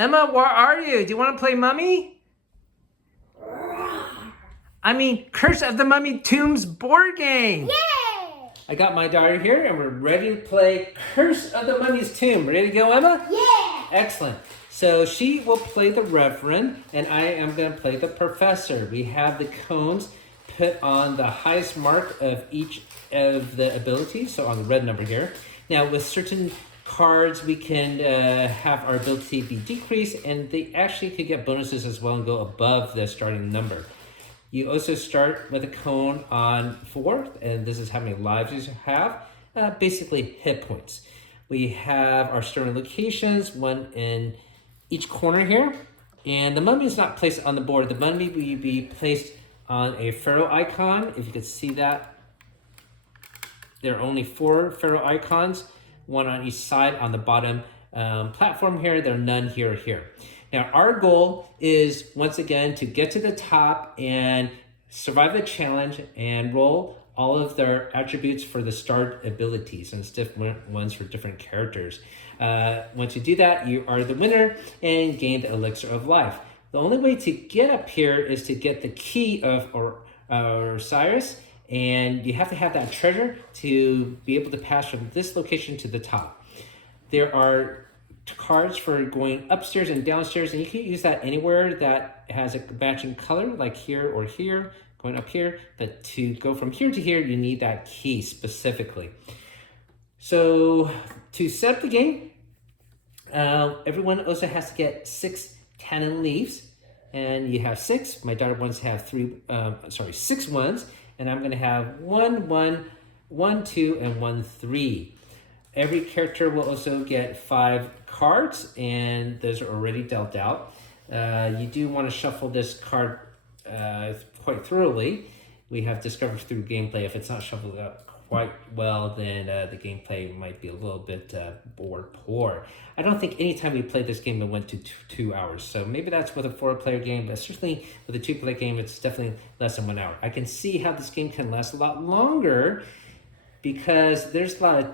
Emma, where are you? Do you want to play Mummy? I mean, Curse of the Mummy Tombs board game. Yay! I got my daughter here and we're ready to play Curse of the Mummy's Tomb. Ready to go, Emma? Yeah! Excellent. So she will play the Reverend and I am going to play the Professor. We have the cones put on the highest mark of each of the abilities, so on the red number here. Now with certain cards we can have our ability be decreased, and they actually could get bonuses as well and go above the starting number. You also start with a cone on 4, and this is how many lives you have, basically hit points. We have our starting locations, one in each corner here, and the mummy is not placed on the board. The mummy will be placed on a pharaoh icon. If you could see that, there are only 4 pharaoh icons, one on each side on the bottom platform here. There are none here or here. Now, our goal is, once again, to get to the top and survive the challenge and roll all of their attributes for the start abilities, and it's different ones for different characters. Once you do that, you are the winner and gain the Elixir of Life. The only way to get up here is to get the key of Osiris, and you have to have that treasure to be able to pass from this location to the top. There are cards for going upstairs and downstairs, and you can use that anywhere that has a matching color, like here or here, going up here. But to go from here to here, you need that key specifically. So to set up the game, everyone also has to get 6 tannin leaves, and you have 6. My daughter wants to have 6 ones, and I'm going to have 1, 1, 1, 2, and 1, 3. Every character will also get 5 cards, and those are already dealt out. You do want to shuffle this card quite thoroughly. We have discovered through gameplay, if it's not shuffled out quite well, then the gameplay might be a little bit board poor. I don't think anytime we played this game it went to 2 hours, so maybe that's with a 4-player game, but certainly with a 2-player game it's definitely less than 1 hour. I can see how this game can last a lot longer because there's a lot of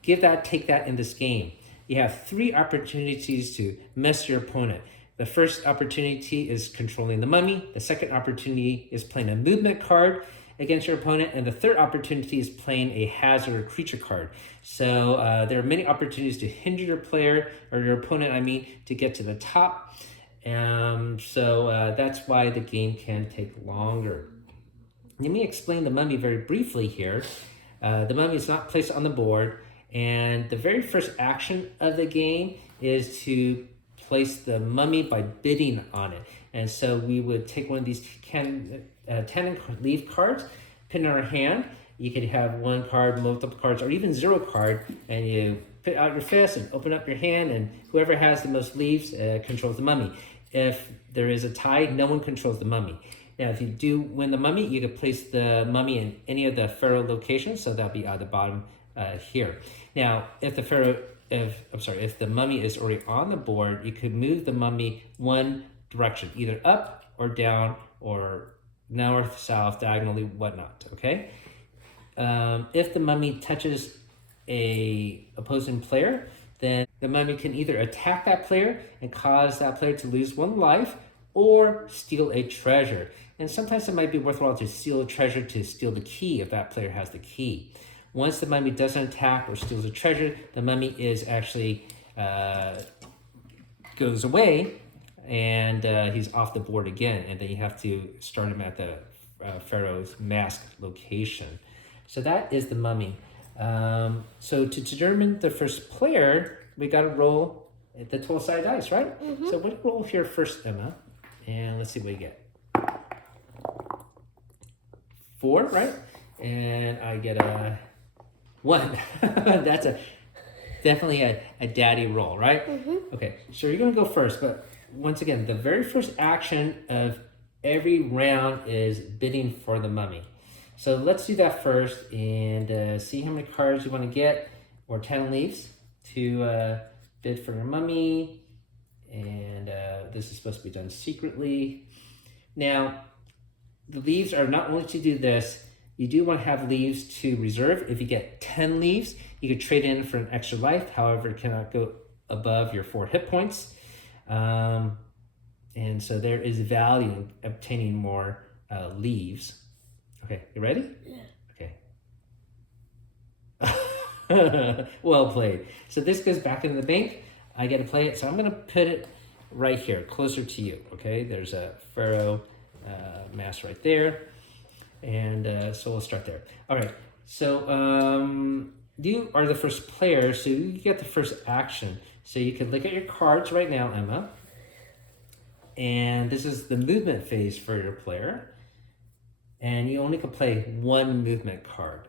give that, take that in this game. You have 3 opportunities to mess your opponent. The first opportunity is controlling the mummy. The second opportunity is playing a movement card against your opponent. And the third opportunity is playing a hazard or creature card. So there are many opportunities to hinder your player, or your opponent, I mean, to get to the top. So that's why the game can take longer. Let me explain the mummy very briefly here. The mummy is not placed on the board. And the very first action of the game is to place the mummy by bidding on it. And so we would take one of these tannin leaf cards, put in our hand. You could have 1 card, multiple cards, or even 0 card, and you put out your fist and open up your hand, and whoever has the most leaves controls the mummy. If there is a tie, no one controls the mummy. Now, if you do win the mummy, you could place the mummy in any of the pharaoh locations, so that'll be at the bottom here. Now, if the mummy is already on the board, you could move the mummy one direction, either up or down or north, south, diagonally, whatnot, okay? If the mummy touches a opposing player, then the mummy can either attack that player and cause that player to lose 1 life, or steal a treasure. And sometimes it might be worthwhile to steal a treasure to steal the key if that player has the key. Once the mummy doesn't attack or steals a treasure, the mummy is actually goes away, and he's off the board again, and then you have to start him at the pharaoh's mask location. So that is the mummy. So to determine the first player, we got to roll the 12-sided dice, right? Mm-hmm. So we'll roll here first, Emma, and let's see what we get. 4, right? And I get a 1. That's definitely a daddy roll, right? Mm-hmm. Okay, so you're gonna go first, but once again, the very first action of every round is bidding for the mummy. So let's do that first and see how many cards you want to get, or 10 leaves to bid for your mummy. And this is supposed to be done secretly. Now, the leaves are not only to do this, you do want to have leaves to reserve. If you get 10 leaves, you could trade in for an extra life. However, it cannot go above your 4 hit points. And so there is value in obtaining more leaves. Okay, you ready? Yeah. Okay. Well played. So this goes back into the bank. I get to play it. So I'm going to put it right here, closer to you. Okay, there's a pharaoh mask right there. And so we'll start there. All right. So you are the first player, so you get the first action. So you can look at your cards right now, Emma. And this is the movement phase for your player. And you only can play one movement card.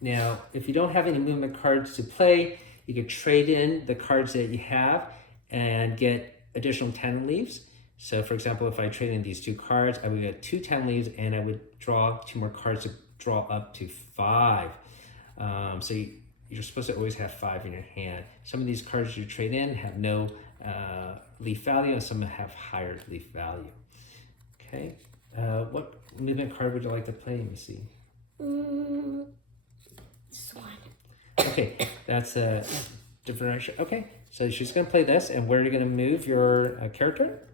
Now, if you don't have any movement cards to play, you could trade in the cards that you have and get additional 10 leaves. So for example, if I trade in these 2 cards, I would get 2 10 leaves and I would draw 2 more cards to draw up to 5. So you're supposed to always have 5 in your hand. Some of these cards you trade in have no leaf value and some have higher leaf value. Okay, what movement card would you like to play? Let me see. This one. Okay, that's a differential. Okay, so she's going to play this, and where are you going to move your character?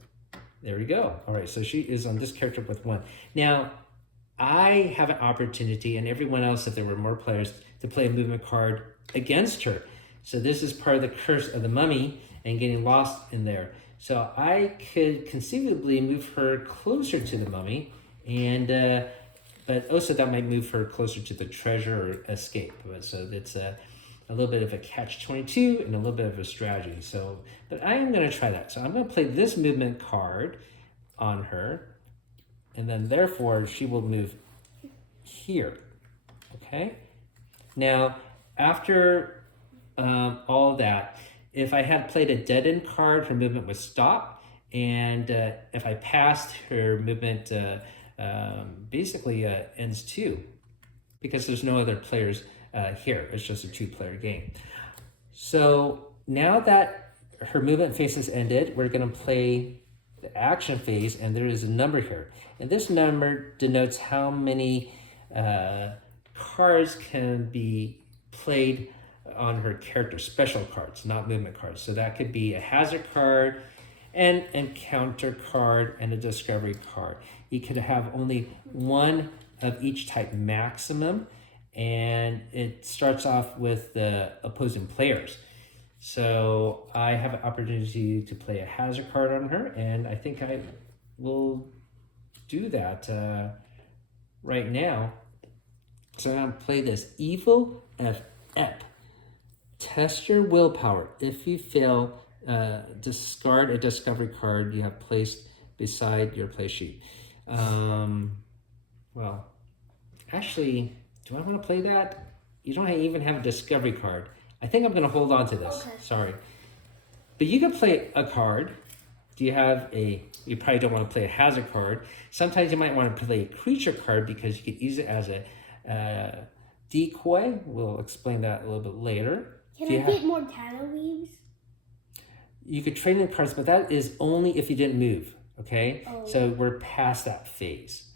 There we go. All right, so she is on this character with 1. Now, I have an opportunity, and everyone else, if there were more players, to play a movement card against her. So this is part of the curse of the mummy and getting lost in there. So I could conceivably move her closer to the mummy, and but also that might move her closer to the treasure or escape. So it's a little bit of a catch-22 and a little bit of a strategy. So, but I am going to try that. So I'm going to play this movement card on her, and then therefore she will move here. Okay. Now, after all that, if I had played a dead-end card, her movement would stop, and if I passed, her movement basically ends too, because there's no other players here. It's just a 2-player game. So now that her movement phase has ended, we're going to play the action phase, and there is a number here. And this number denotes how many cards can be played on her character, special cards, not movement cards. So that could be a hazard card, an encounter card, and a discovery card. You could have only one of each type maximum, and it starts off with the opposing players. So I have an opportunity to play a hazard card on her, and I think I will do that right now. So I'm going to play this Evil of Ep. Test your willpower. If you fail, discard a discovery card you have placed beside your play sheet. Well, actually, do I want to play that? You don't even have a discovery card. I think I'm going to hold on to this. Okay. Sorry. But you can play a card. Do you have a... You probably don't want to play a hazard card. Sometimes you might want to play a creature card because you could use it as a decoy. We'll explain that a little bit later. Can I get more tallow leaves? You could trade in cards, but that is only if you didn't move, okay? Oh. So we're past that phase.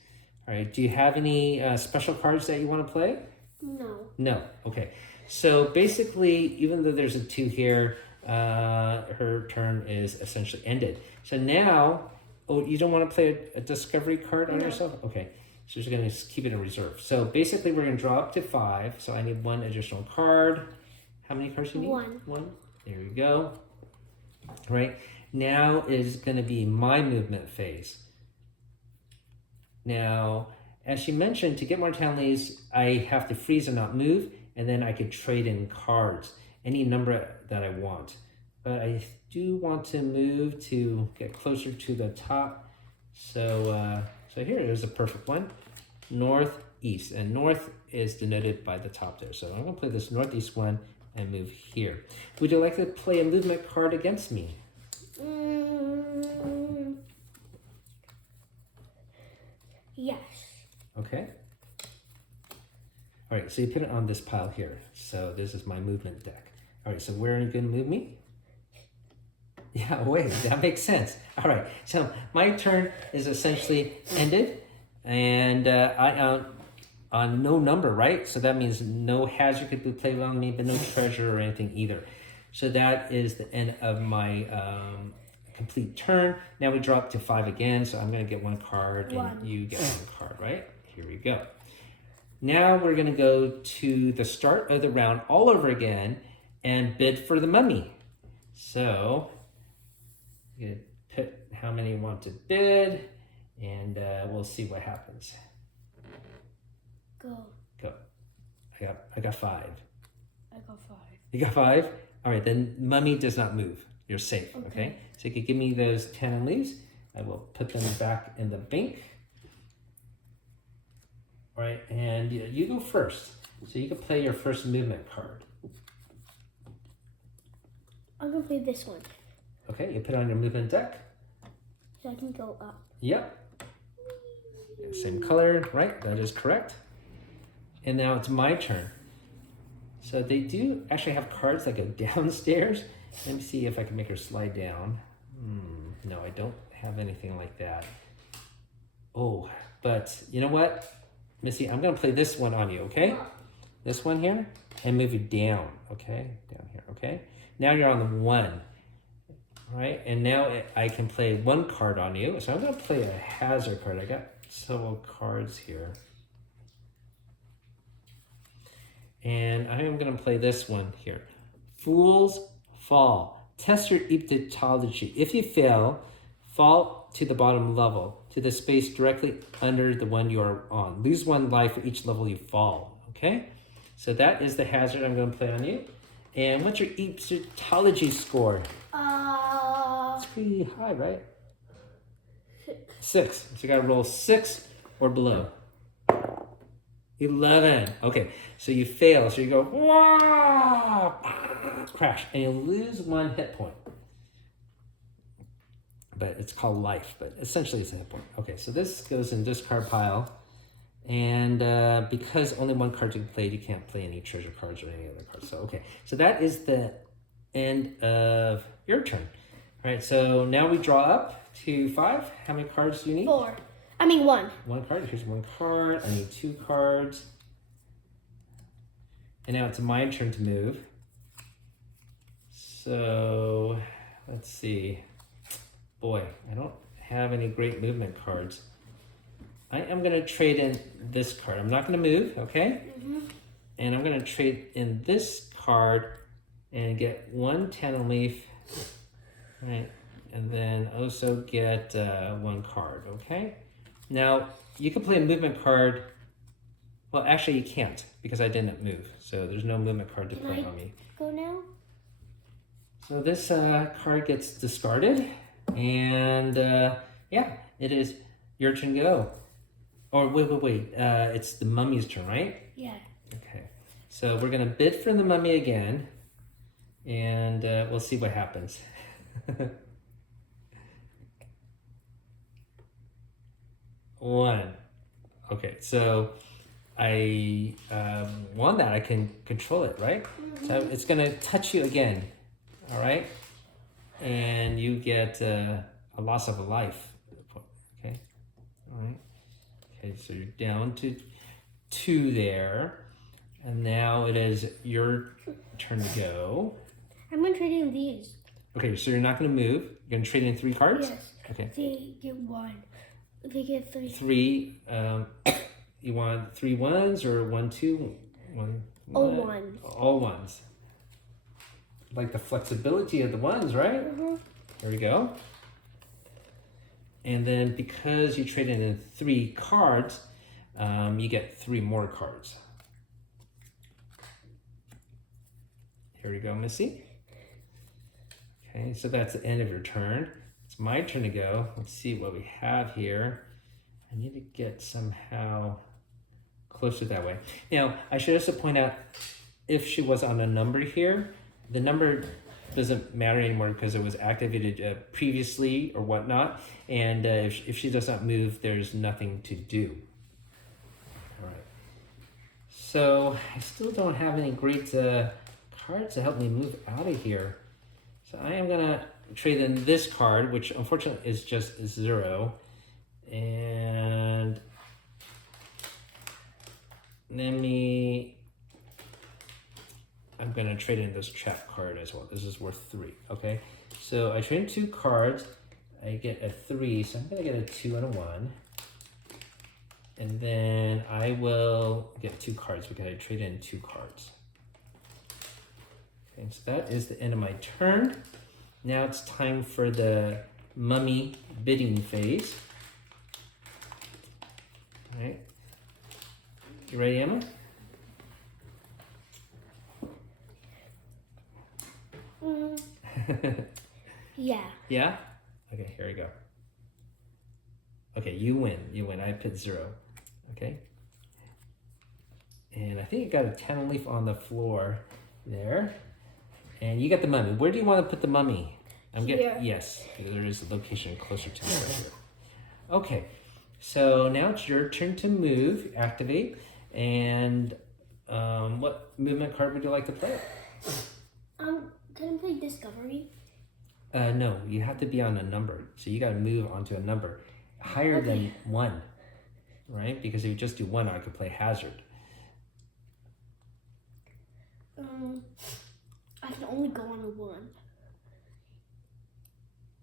All right, do you have any special cards that you want to play? No. No, okay. So basically, even though there's a 2 here, her turn is essentially ended. So now, you don't want to play a discovery card on yourself? Okay, so you're going to keep it in reserve. So basically, we're going to draw up to 5. So I need 1 additional card. How many cards do you need? 1. There you go. All right, now is going to be my movement phase. Now, as she mentioned, to get more town leaves, I have to freeze and not move, and then I could trade in cards, any number that I want. But I do want to move to get closer to the top. So here is a perfect one. Northeast, and north is denoted by the top there. So I'm going to play this northeast one and move here. Would you like to play a movement card against me? Yes. Okay. All right, so you put it on this pile here. So this is my movement deck. All right, so where are you going to move me? Yeah, wait, that makes sense. All right, so my turn is essentially ended, and I on no number, right? So that means no hazard could be played on me, but no treasure or anything either. So that is the end of my complete turn. Now we drop to 5 again, so I'm going to get 1 card and you get 1 card, right? Here we go. Now we're going to go to the start of the round all over again and bid for the mummy. So you're going to put how many you want to bid, and we'll see what happens. Go. Go. I got 5. I got 5. You got 5? All right, then mummy does not move. You're safe, okay? So you can give me those 10 leaves. I will put them back in the bank. All right, and you go first. So you can play your first movement card. I'm going to play this one. Okay, you put it on your movement deck. So I can go up. Yep. Same color, right? That is correct. And now it's my turn. So they do actually have cards that go downstairs. Let me see if I can make her slide down. No, I don't have anything like that. Oh, but you know what? Missy, I'm going to play this one on you, okay? This one here, and move you down, okay? Down here, okay? Now you're on the 1, all right? And now I can play 1 card on you. So I'm going to play a hazard card. I got several cards here. And I am going to play this one here. Fools fall. Test your Egyptology. If you fail, fall to the bottom level, to the space directly under the one you are on. Lose 1 life for each level you fall, okay? So that is the hazard I'm going to play on you. And what's your Egyptology score? It's pretty high, right? 6. So you got to roll 6 or below. 11. Okay, so you fail. So you go, wah, crash, and you lose 1 hit point. But it's called life, but essentially it's a hit point. Okay, so this goes in discard pile. And because only 1 card you can play, you can't play any treasure cards or any other cards. So, okay, so that is the end of your turn. All right, so now we draw up to 5. How many cards do you need? 4. I mean 1. 1 card. Here's 1 card. I need 2 cards. And now it's my turn to move. So let's see. Boy, I don't have any great movement cards. I am going to trade in this card. I'm not going to move, okay? And I'm going to trade in this card and get 1 10 leaf. Right. And then also get 1 card, okay? Now, you can play a movement card. Well, actually, you can't because I didn't move. So there's no movement card to play on me. Go now? So this card gets discarded. And yeah, it is your turn to go. Or wait. It's the mummy's turn, right? Yeah. Okay. So we're going to bid for the mummy again. And we'll see what happens. One. Okay, so I won that. I can control it, right? So it's going to touch you again, all right? And you get a loss of a life. Okay, all right. Okay, so you're down to 2 there. And now it is your turn to go. I'm going to trade in these. Okay, so you're not going to move. You're going to trade in 3 cards? Yes. Okay. They get 1. They get 3. 3. You want 3 1s or 1 2? 1. All 1s. All 1s. Like the flexibility of the 1s, right? There we go. And then because you traded in 3 cards, you get 3 more cards. Here we go, Missy. Okay, so that's the end of your turn. It's my turn to go. Let's see what we have here. I need to get somehow closer that way. Now, I should also point out, if she was on a number here, the number doesn't matter anymore because it was activated previously or whatnot. And if she does not move, there's nothing to do. All right. So I still don't have any great cards to help me move out of here. So I am going to trade in this card, which unfortunately is just 0. And I'm going to trade in this trap card as well. This is worth 3, okay? So I trade in 2 cards. I get a 3, so I'm going to get a 2 and a 1. And then I will get 2 cards because I trade in 2 cards. Okay, so that is the end of my turn. Now it's time for the mummy bidding phase. All right. You ready, Emma? Yeah. Yeah? Okay, here we go. Okay, you win. You win. I put 0. Okay. And I think you got a 10 leaf on the floor there. And you got the mummy. Where do you want to put the mummy? Here. Yes, there is a location closer to me right here. Okay, so now it's your turn to move, activate, and what movement card would you like to play? Can I play Discovery? No, you have to be on a number. So you got to move onto a number higher than 1, right? Because if you just do 1, I could play Hazard. I can only go on a 1.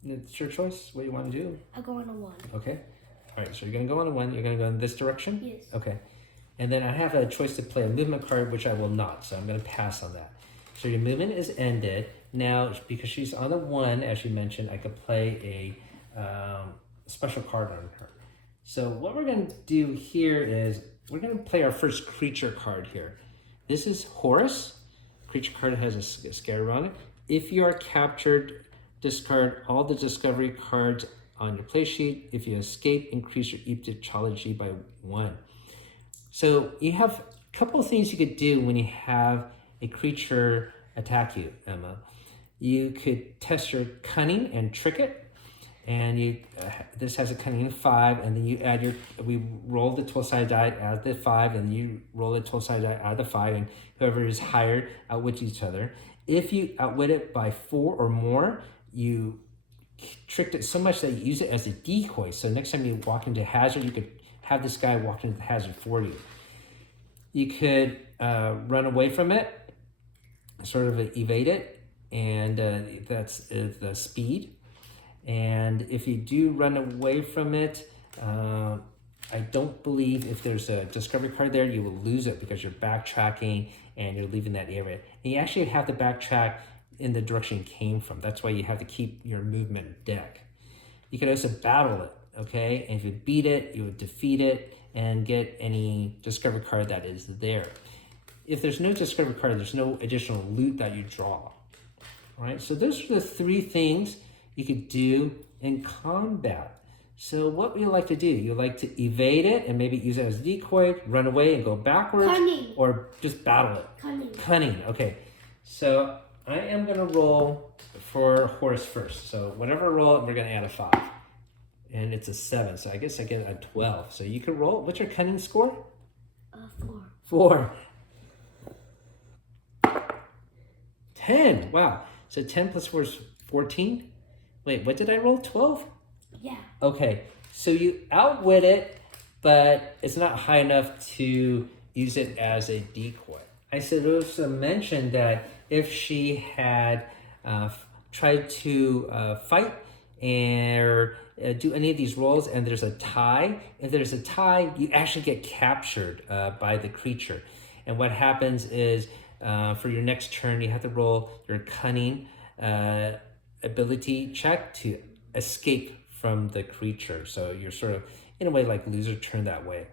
It's your choice. What do you want to do? I'll go on a 1. Okay. All right, so you're going to go on a 1. You're going to go in this direction? Yes. Okay. And then I have a choice to play a movement card, which I will not. So I'm going to pass on that. So your movement is ended. Now, because she's on a 1, as you mentioned, I could play a special card on her. So what we're going to do here is we're going to play our first creature card here. This is Horus. Creature card has a scatter on it. If you are captured, discard all the discovery cards on your play sheet. If you escape, increase your Egyptology by 1. So you have a couple of things you could do when you have a creature attack you, Emma. You could test your cunning and trick it. And you this has a cunning of 5, and then you add we roll the 12-sided die, add the 5, and you roll the 12-sided die, add the 5, and whoever is higher outwits each other. If you outwit it by 4 or more, you tricked it so much that you use it as a decoy. So next time you walk into hazard, you could have this guy walk into the hazard for you. You could run away from it, sort of evade it, and that's the speed. And if you do run away from it, I don't believe if there's a discovery card there, you will lose it because you're backtracking and you're leaving that area. And you actually have to backtrack in the direction you came from. That's why you have to keep your movement deck. You can also battle it, okay? And if you beat it, you would defeat it and get any discovery card that is there. If there's no discovery card, there's no additional loot that you draw. All right, so those are the 3 things you could do in combat. So what would you like to do? You like to evade it and maybe use it as a decoy, run away and go backwards? Cunning. Or just battle it? Cunning. Cunning, okay. So I am gonna roll for Horus first. So whatever I roll, we're gonna add a 5. And it's a 7, so I guess I get a 12. So you can roll, what's your cunning score? 4. 4. 10, wow. So 10 plus 4 is 14? Wait, what did I roll? 12? Yeah. Okay, so you outwit it, but it's not high enough to use it as a decoy. I should also mention that if she had tried to fight or do any of these rolls and there's a tie, if there's a tie, you actually get captured by the creature. And what happens is for your next turn, you have to roll your cunning ability check to escape from the creature. So you're sort of, in a way, like loser turn that way.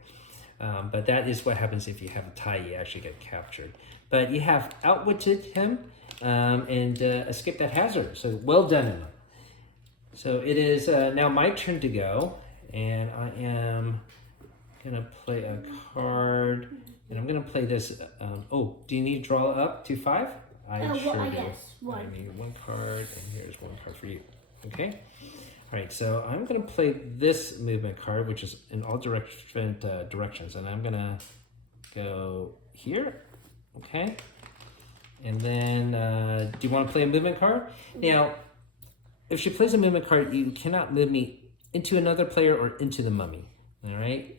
But that is what happens if you have a tie, you actually get captured. But you have outwitted him and escaped that hazard. So well done, Emma. So it is now my turn to go. And I am going to play a card. And I'm going to play this. Oh, do you need to draw up to 5? I sure do. Guess. 1. I need 1 card, and here's 1 card for you. Okay? All right, so I'm going to play this movement card, which is in all different directions. And I'm going to go here. Okay? And then, do you want to play a movement card? Now, if she plays a movement card, you cannot move me into another player or into the mummy. All right?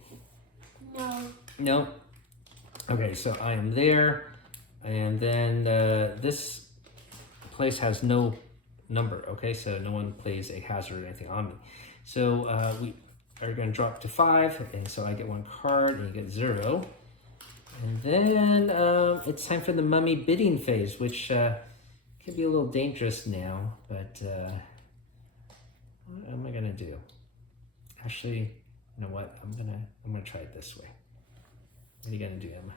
No. No? Okay, so I am there. And then this place has no number, okay? So no one plays a hazard or anything on me. So we are going to drop to 5, and so I get 1 card, and you get 0. And then it's time for the mummy bidding phase, which can be a little dangerous now, but what am I gonna do? Actually, you know what? I'm gonna try it this way. What are you gonna do, Emma?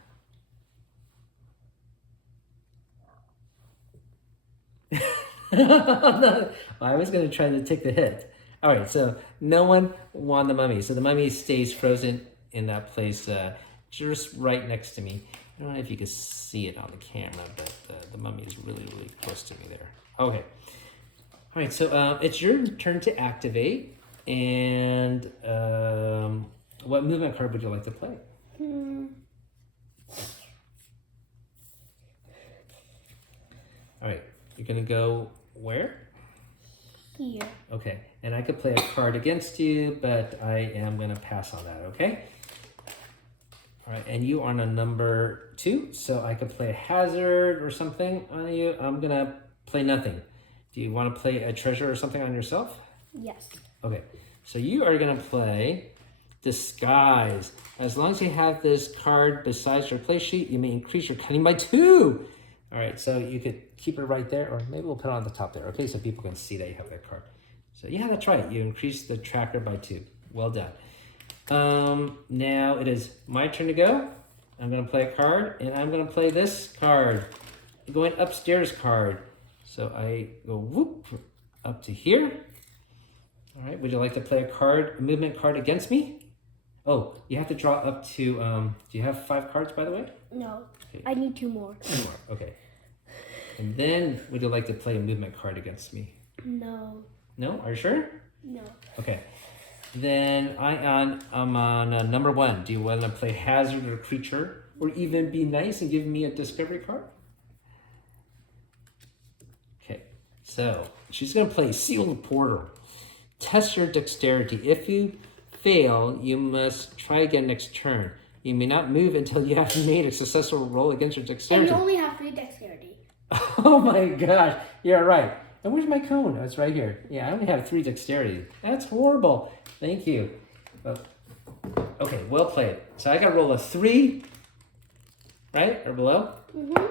I was gonna try to take the hit. All right, so no one won the mummy. So the mummy stays frozen in that place just right next to me. I don't know if you can see it on the camera, but the mummy is really, really close to me there. Okay. All right, so it's your turn to activate. And what movement card would you like to play? All right, you're going to go where? Here. Okay, and I could play a card against you, but I am going to pass on that, okay? All right, and you are on a number 2, so I could play a hazard or something on you. I'm going to play nothing. Do you want to play a treasure or something on yourself? Yes. Okay, so you are going to play Disguise. As long as you have this card besides your play sheet, you may increase your cunning by 2. All right, so you could keep it right there, or maybe we'll put it on the top there, okay, so people can see that you have that card. So yeah, that's right. You increase the tracker by 2. Well done. Now it is my turn to go. I'm going to play a card, and I'm going to play this card. I'm going upstairs card. So I go whoop up to here. All right, would you like to play a movement card against me? Oh, you have to draw up to, do you have 5 cards, by the way? No, Okay. I need 2 more. 2 more, okay. And then, would you like to play a movement card against me? No. No? Are you sure? No. Okay. Then I'm on number 1. Do you want to play hazard or creature? Or even be nice and give me a discovery card? Okay. So, she's going to play Sealed Portal. Test your dexterity. If you fail, you must try again next turn. You may not move until you have made a successful roll against your And dexterity. you only have 3 dexterity. Oh my gosh, you're right. And where's my cone? Oh, it's right here. Yeah, I only have 3 dexterity. That's horrible. Thank you. Okay, well played. So I got to roll a 3, right? Or below? Mm-hmm.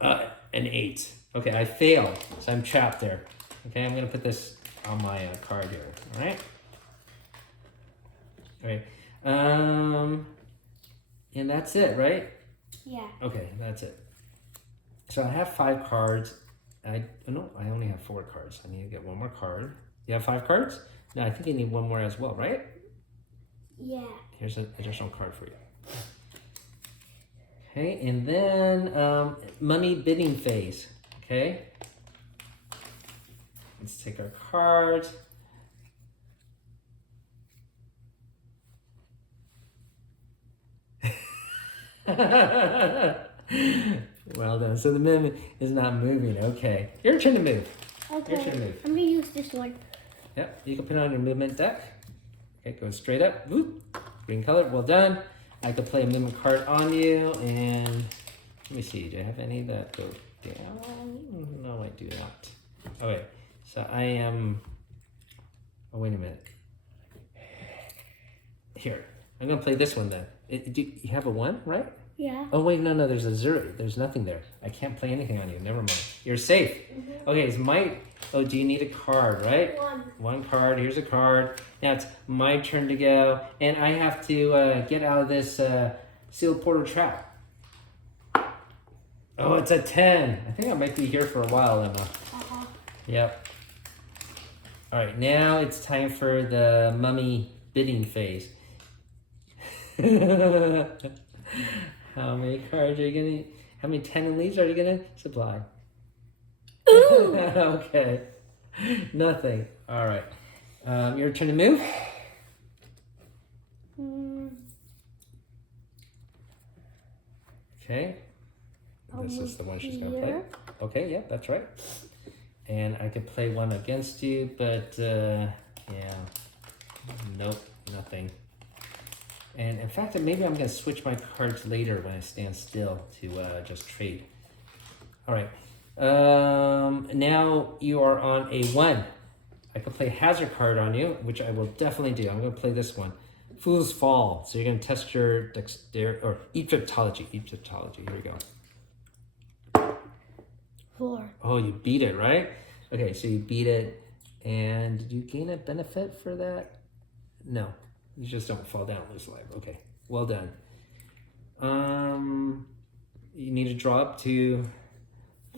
An 8. Okay, I failed. So I'm trapped there. Okay, I'm going to put this on my card here. All right? All right. And that's it, right? Yeah. Okay, that's it. So I have 5 cards. I only have 4 cards. I need to get 1 more card. You have 5 cards? No, I think you need 1 more as well, right? Yeah. Here's an additional card for you. Okay, and then money bidding phase. Okay. Let's take our cards. Well done. So the movement is not moving. Okay. Your turn to move. Okay. Your turn to move. I'm going to use this one. Yep. You can put it on your movement deck. Okay, go straight up. Whoop. Green color. Well done. I could play a movement card on you. And let me see. Do I have any that go down? No, I do not. Okay. So I am... Oh, wait a minute. Here. I'm going to play this one then. You have a 1, right? Yeah. Oh, wait, no, there's a 0. There's nothing there. I can't play anything on you. Never mind. You're safe. Mm-hmm. Okay, it's my... Oh, do you need a card, right? 1. 1 card. Here's a card. Now it's my turn to go. And I have to get out of this sealed portal trap. Oh, it's a 10. I think I might be here for a while, Emma. Uh-huh. Yep. All right, now it's time for the mummy bidding phase. How many cards are you gonna? How many 10 and leaves are you gonna supply? Ooh. Okay, nothing. All right, your turn to move. Okay, this is the one she's gonna play. Okay, yeah, that's right. And I could play 1 against you, but yeah, nope, nothing. And in fact, maybe I'm going to switch my cards later when I stand still to just trade. All right. Now you are on a 1. I could play a hazard card on you, which I will definitely do. I'm going to play this one. Fool's Fall. So you're going to test your dexterity, or Egyptology. Egyptology. Here we go. 4. Oh, you beat it, right? Okay, so you beat it. And did you gain a benefit for that? No. You just don't fall down and lose life. Okay, well done. You need to draw up to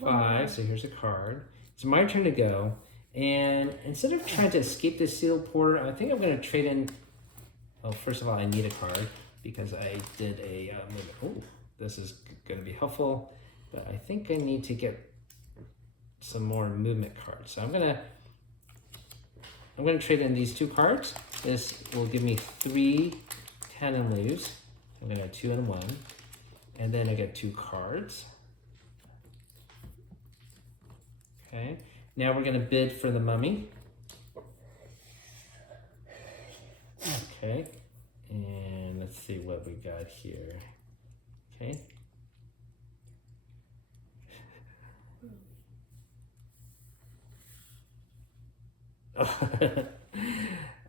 5. So here's a card. It's my turn to go. And instead of trying to escape the sealed portal, I think I'm going to trade in. Well, first of all, I need a card because I did a movement. Oh, this is going to be helpful. But I think I need to get some more movement cards. So I'm going to trade in these 2 cards. This will give me 3 cannon leaves. I'm going to have 2 and 1. And then I get 2 cards. Okay. Now we're going to bid for the mummy. Okay. And let's see what we got here. Okay.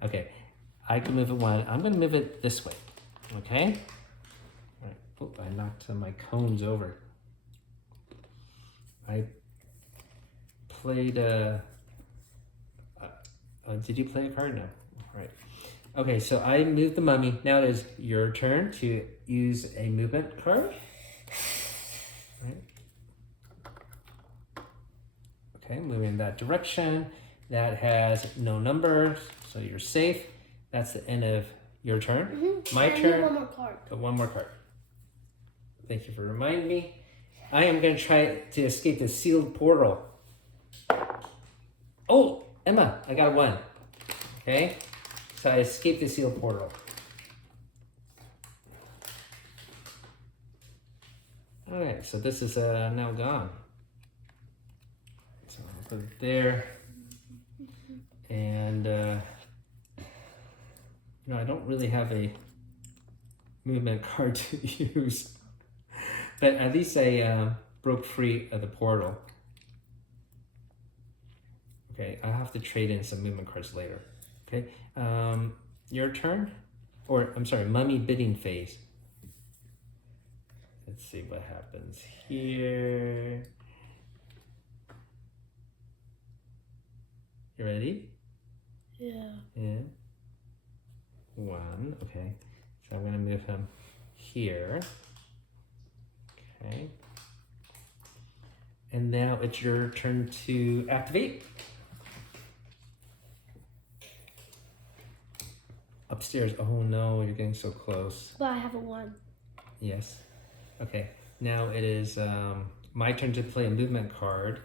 Okay. I can move it 1. I'm going to move it this way. Okay. All right. Oh, I knocked my cones over. I played did you play a card? No. All right. Okay, so I moved the mummy. Now it is your turn to use a movement card. Right. Okay, moving in that direction. That has no numbers, so you're safe. That's the end of your turn. Mm-hmm. My turn. One more card. One more card. Thank you for reminding me. I am going to try to escape the sealed portal. Oh, Emma, I got a 1. Okay, so I escaped the sealed portal. All right, so this is now gone. So I'll put it there. And, I don't really have a movement card to use. But at least I broke free of the portal. Okay, I'll have to trade in some movement cards later. Okay, your turn? Or, I'm sorry, mummy bidding phase. Let's see what happens here. You ready? Yeah. Yeah. 1, okay. So I'm gonna move him here. Okay. And now it's your turn to activate. Upstairs. Oh no, you're getting so close. But I have a 1. Yes. Okay. Now it is my turn to play a movement card.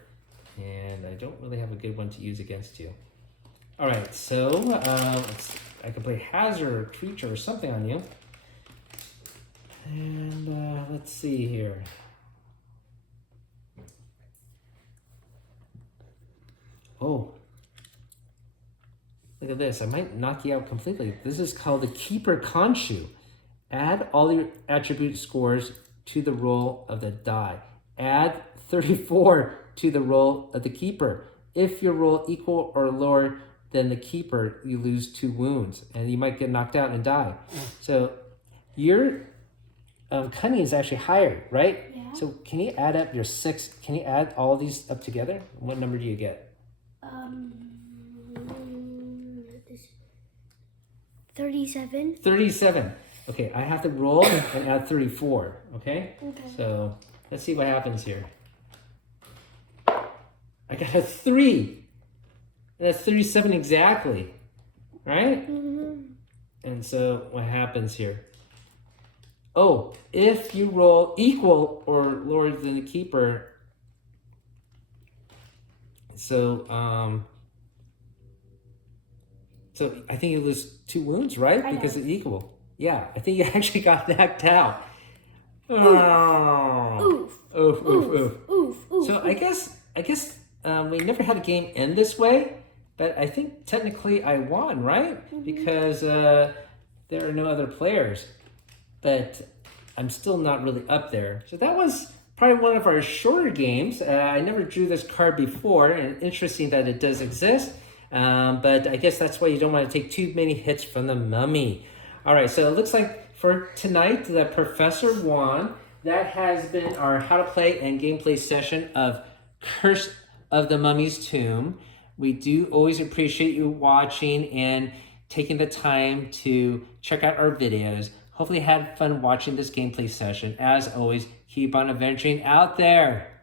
And I don't really have a good one to use against you. All right, so I can play hazard or creature or something on you. And let's see here. Oh, look at this. I might knock you out completely. This is called the Keeper Khonsu. Add all your attribute scores to the roll of the die. Add 34 to the roll of the keeper. If your roll equal or lower than the keeper, you lose 2 wounds, and you might get knocked out and die. So your cunning is actually higher, right? Yeah. So can you add up your 6? Can you add all these up together? What number do you get? 37. 37. Okay, I have to roll and add 34. Okay. Okay. So let's see what happens here. I got a 3. And that's 37 exactly, right? Mm-hmm. And so what happens here? Oh, if you roll equal or lower than the keeper, so I think you lose 2 wounds, right? Because it's equal. Yeah, I think you actually got knocked out. Oof. Oof, oof, oof. Oof. Oof. So I guess we never had a game end this way, but I think technically I won, right? Mm-hmm. Because there are no other players. but I'm still not really up there. So that was probably one of our shorter games. I never drew this card before, and interesting that it does exist. But I guess that's why you don't want to take too many hits from the mummy. All right, so it looks like for tonight, the Professor won. That has been our how to play and gameplay session of Curse of the Mummy's Tomb. We do always appreciate you watching and taking the time to check out our videos. Hopefully you had fun watching this gameplay session. As always, keep on adventuring out there.